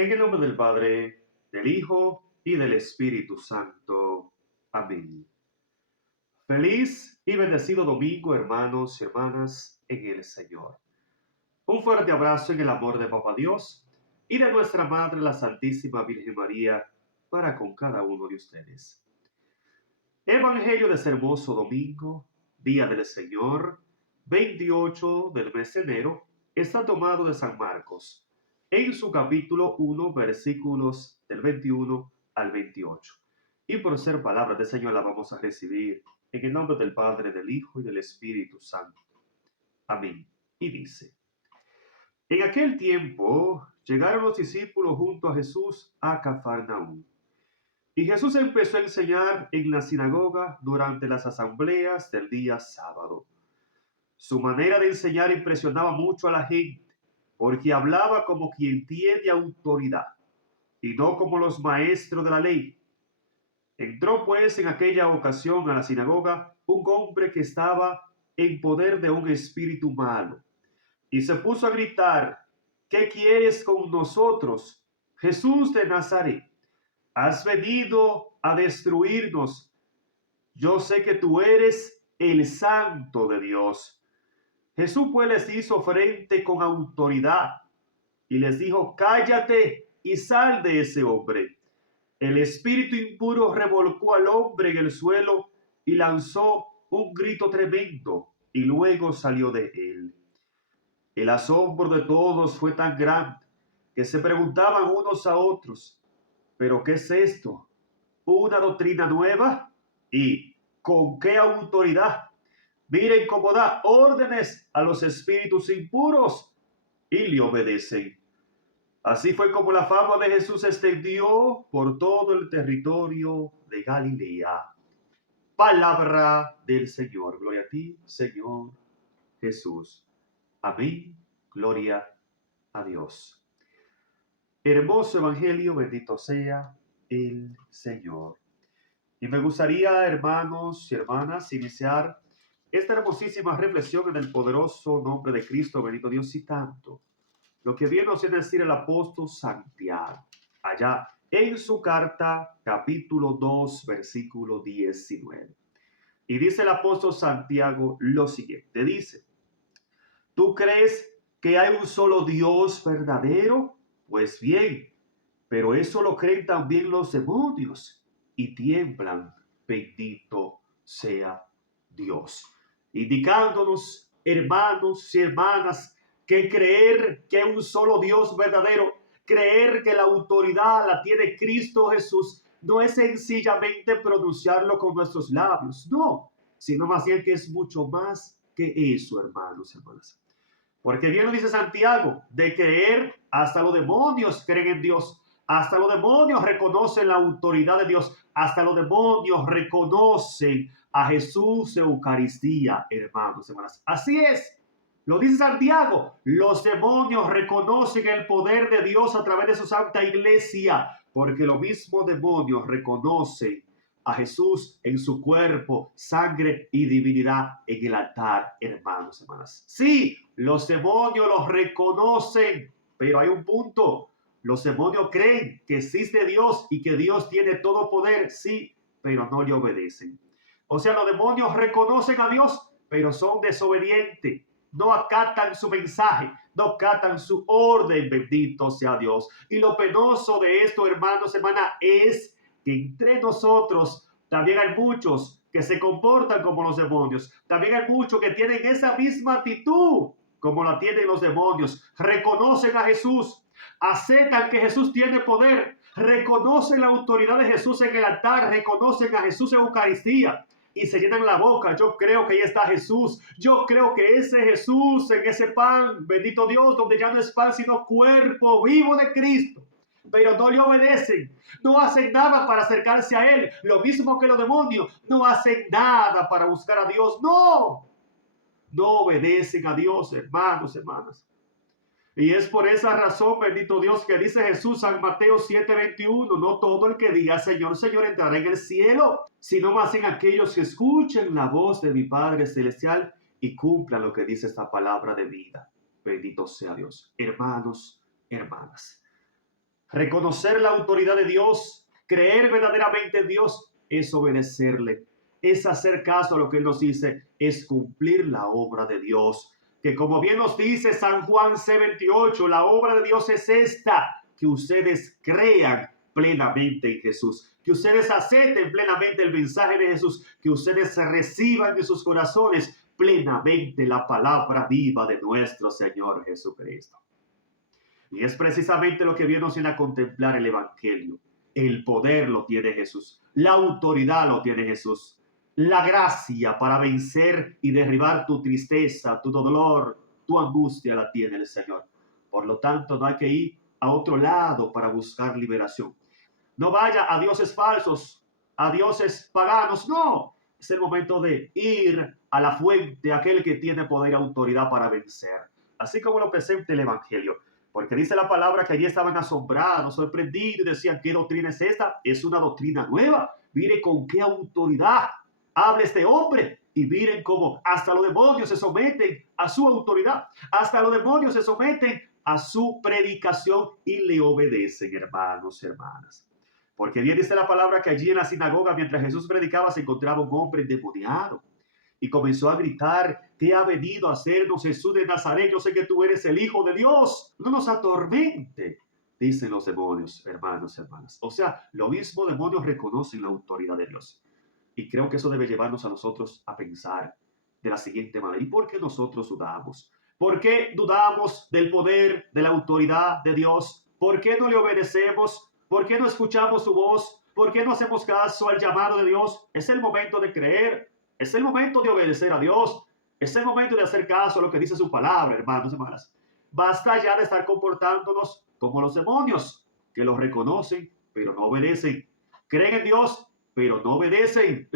En el nombre del Padre, del Hijo y del Espíritu Santo. Amén. Feliz y bendecido domingo, hermanos y hermanas, en el Señor. Un fuerte abrazo en el amor de Papá Dios y de nuestra Madre, la Santísima Virgen María, para con cada uno de ustedes. Evangelio de este hermoso domingo, día del Señor, 28 del mes de enero, está tomado de San Marcos, en su capítulo 1, versículos del 21 al 28. Y por ser palabras del Señor la vamos a recibir en el nombre del Padre, del Hijo y del Espíritu Santo. Amén. Y dice: En aquel tiempo llegaron los discípulos junto a Jesús a Cafarnaúm. Y Jesús empezó a enseñar en la sinagoga durante las asambleas del día sábado. Su manera de enseñar impresionaba mucho a la gente, porque hablaba como quien tiene autoridad, y no como los maestros de la ley. Entró pues en aquella ocasión a la sinagoga un hombre que estaba en poder de un espíritu malo, y se puso a gritar: ¿Qué quieres con nosotros, Jesús de Nazaret? ¿Has venido a destruirnos? Yo sé que tú eres el Santo de Dios. Jesús pues les hizo frente con autoridad y les dijo: cállate y sal de ese hombre. El espíritu impuro revolcó al hombre en el suelo y lanzó un grito tremendo y luego salió de él. El asombro de todos fue tan grande que se preguntaban unos a otros: ¿pero qué es esto? ¿Una doctrina nueva? ¿Y con qué autoridad? Miren cómo da órdenes a los espíritus impuros y le obedecen. Así fue como la fama de Jesús se extendió por todo el territorio de Galilea. Palabra del Señor. Gloria a ti, Señor Jesús. Amén. Gloria a Dios. Hermoso Evangelio, bendito sea el Señor. Y me gustaría, hermanos y hermanas, iniciar esta hermosísima reflexión en el poderoso nombre de Cristo, bendito Dios, citando lo que viene a decir el apóstol Santiago, allá en su carta, capítulo 2, versículo 19. Y dice el apóstol Santiago lo siguiente, dice: ¿tú crees que hay un solo Dios verdadero? Pues bien, pero eso lo creen también los demonios y tiemblan. Bendito sea Dios. Indicándonos, hermanos y hermanas, que creer que hay un solo Dios verdadero, creer que la autoridad la tiene Cristo Jesús, no es sencillamente pronunciarlo con nuestros labios, no, sino más bien que es mucho más que eso, hermanos y hermanas. Porque bien lo dice Santiago, de creer hasta los demonios creen en Dios, hasta los demonios reconocen la autoridad de Dios, hasta los demonios reconocen a Jesús Eucaristía, hermanos y hermanas. Así es, lo dice Santiago, los demonios reconocen el poder de Dios a través de su santa iglesia, porque los mismos demonios reconocen a Jesús en su cuerpo, sangre y divinidad en el altar, hermanos y hermanas. Sí, los demonios los reconocen, pero hay un punto. Los demonios creen que existe Dios y que Dios tiene todo poder, sí, pero no le obedecen. O sea, los demonios reconocen a Dios, pero son desobedientes. No acatan su mensaje, no acatan su orden, bendito sea Dios. Y lo penoso de esto, hermanos, hermanas, es que entre nosotros también hay muchos que se comportan como los demonios. También hay muchos que tienen esa misma actitud como la tienen los demonios. Reconocen a Jesús, aceptan que Jesús tiene poder, reconocen la autoridad de Jesús en el altar, reconocen a Jesús en Eucaristía y se llenan la boca. Yo creo que ahí está Jesús. Yo creo que ese Jesús en ese pan, bendito Dios, donde ya no es pan sino cuerpo vivo de Cristo. Pero no le obedecen, no hacen nada para acercarse a Él. Lo mismo que los demonios, no hacen nada para buscar a Dios. No obedecen a Dios, hermanos, hermanas. Y es por esa razón, bendito Dios, que dice Jesús en Mateo 7:21, no todo el que diga Señor, Señor entrará en el cielo, sino más en aquellos que escuchen la voz de mi Padre Celestial y cumplan lo que dice esta palabra de vida. Bendito sea Dios. Hermanos, hermanas. Reconocer la autoridad de Dios, creer verdaderamente en Dios, es obedecerle, es hacer caso a lo que Él nos dice, es cumplir la obra de Dios. Que como bien nos dice San Juan C28, la obra de Dios es esta, que ustedes crean plenamente en Jesús, que ustedes acepten plenamente el mensaje de Jesús, que ustedes reciban en sus corazones plenamente la palabra viva de nuestro Señor Jesucristo. Y es precisamente lo que viene a contemplar el Evangelio. El poder lo tiene Jesús, la autoridad lo tiene Jesús, la gracia para vencer y derribar tu tristeza, tu dolor, tu angustia la tiene el Señor. Por lo tanto, no hay que ir a otro lado para buscar liberación. No vaya a dioses falsos, a dioses paganos, no. Es el momento de ir a la fuente, aquel que tiene poder y autoridad para vencer. Así como lo presenta el Evangelio. Porque dice la palabra que allí estaban asombrados, sorprendidos y decían, ¿qué doctrina es esta? Es una doctrina nueva. Mire con qué autoridad habla este hombre. Y miren cómo hasta los demonios se someten a su autoridad. Hasta los demonios se someten a su predicación y le obedecen, hermanos, hermanas. Porque bien dice la palabra que allí en la sinagoga, mientras Jesús predicaba, se encontraba un hombre endemoniado. Y comenzó a gritar, ¿qué ha venido a hacernos Jesús de Nazaret? Yo sé que tú eres el Hijo de Dios. No nos atormente, dicen los demonios, hermanos, hermanas. O sea, los mismos demonios reconocen la autoridad de Dios. Y creo que eso debe llevarnos a nosotros a pensar de la siguiente manera. ¿Y por qué nosotros dudamos? ¿Por qué dudamos del poder, de la autoridad de Dios? ¿Por qué no le obedecemos? ¿Por qué no escuchamos su voz? ¿Por qué no hacemos caso al llamado de Dios? Es el momento de creer. Es el momento de obedecer a Dios. Es el momento de hacer caso a lo que dice su palabra, hermanos y hermanas. Basta ya de estar comportándonos como los demonios, que los reconocen, pero no obedecen. Creen en Dios, pero no obedecen.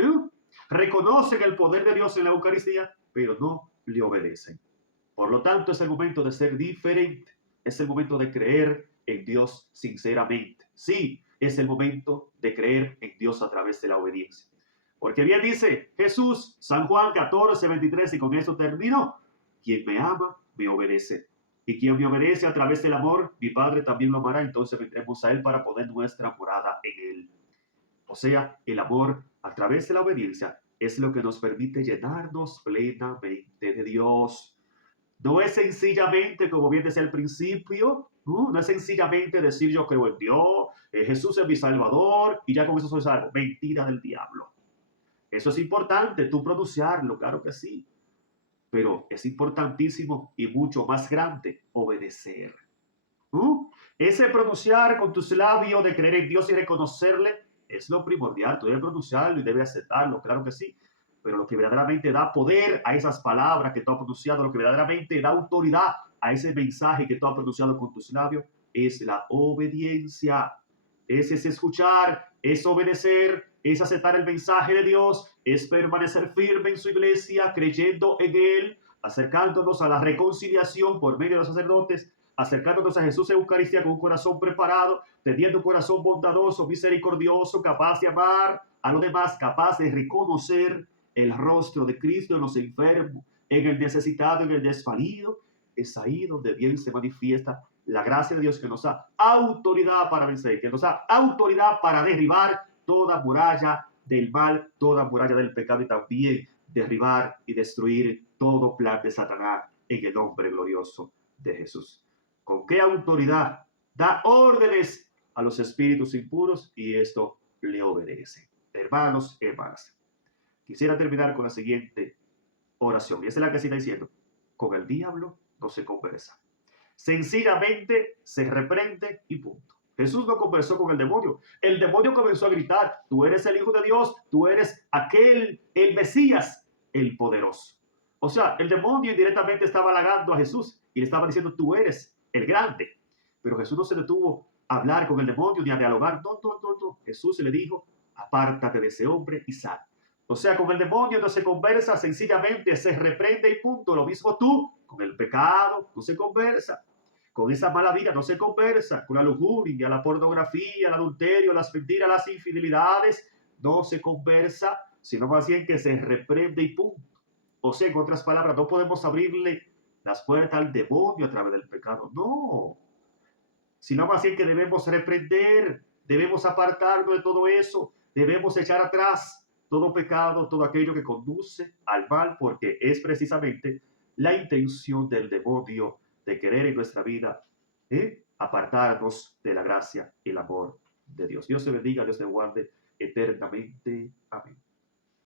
Reconocen el poder de Dios en la Eucaristía, pero no le obedecen. Por lo tanto, es el momento de ser diferente. Es el momento de creer en Dios sinceramente. Sí, es el momento de creer en Dios a través de la obediencia. Porque bien dice Jesús, San Juan 14:23, y con eso termino. Quien me ama, me obedece. Y quien me obedece a través del amor, mi Padre también lo amará. Entonces vendremos a Él para poner nuestra morada en Él. O sea, el amor a través de la obediencia es lo que nos permite llenarnos plenamente de Dios. No es sencillamente, como bien decía al principio, no es sencillamente decir yo creo en Dios, Jesús es mi Salvador y ya con eso soy salvo. Mentira del diablo. Eso es importante, tú pronunciarlo, claro que sí. Pero es importantísimo y mucho más grande obedecer. Ese pronunciar con tus labios de creer en Dios y reconocerle es lo primordial. Tú debes pronunciarlo y debes aceptarlo, claro que sí. Pero lo que verdaderamente da poder a esas palabras que tú has pronunciado, lo que verdaderamente da autoridad a ese mensaje que tú has pronunciado con tus labios, es la obediencia. Es escuchar, es obedecer, es aceptar el mensaje de Dios, es permanecer firme en su iglesia, creyendo en Él, acercándonos a la reconciliación por medio de los sacerdotes, acercándonos a Jesús en Eucaristía con un corazón preparado, teniendo un corazón bondadoso, misericordioso, capaz de amar a los demás, capaz de reconocer el rostro de Cristo en los enfermos, en el necesitado, en el desvalido. Es ahí donde bien se manifiesta la gracia de Dios, que nos da autoridad para vencer, que nos da autoridad para derribar toda muralla del mal, toda muralla del pecado, y también derribar y destruir todo plan de Satanás en el nombre glorioso de Jesús. ¿Con qué autoridad? Da órdenes a los espíritus impuros y esto le obedece. Hermanos, hermanas, quisiera terminar con la siguiente oración. Y esa es la que se está diciendo: con el diablo no se conversa. Sencillamente se reprende y punto. Jesús no conversó con el demonio. El demonio comenzó a gritar: tú eres el Hijo de Dios, tú eres aquel, el Mesías, el poderoso. O sea, el demonio indirectamente estaba halagando a Jesús y le estaba diciendo: tú eres el grande. Pero Jesús no se detuvo a hablar con el demonio ni a dialogar. No, no, no, no. Jesús le dijo: apártate de ese hombre y sal. O sea, con el demonio no se conversa, sencillamente se reprende y punto. Lo mismo tú, con el pecado no se conversa. Con esa mala vida no se conversa. Con la lujuria, la pornografía, el adulterio, las mentiras, las infidelidades, no se conversa, sino más bien que se reprende y punto. O sea, en otras palabras, no podemos abrirle las puertas al demonio a través del pecado. No. sino más bien que debemos reprender, debemos apartarnos de todo eso, debemos echar atrás todo pecado, todo aquello que conduce al mal, porque es precisamente la intención del demonio de querer en nuestra vida apartarnos de la gracia y el amor de Dios. Dios te bendiga, Dios te guarde eternamente. Amén.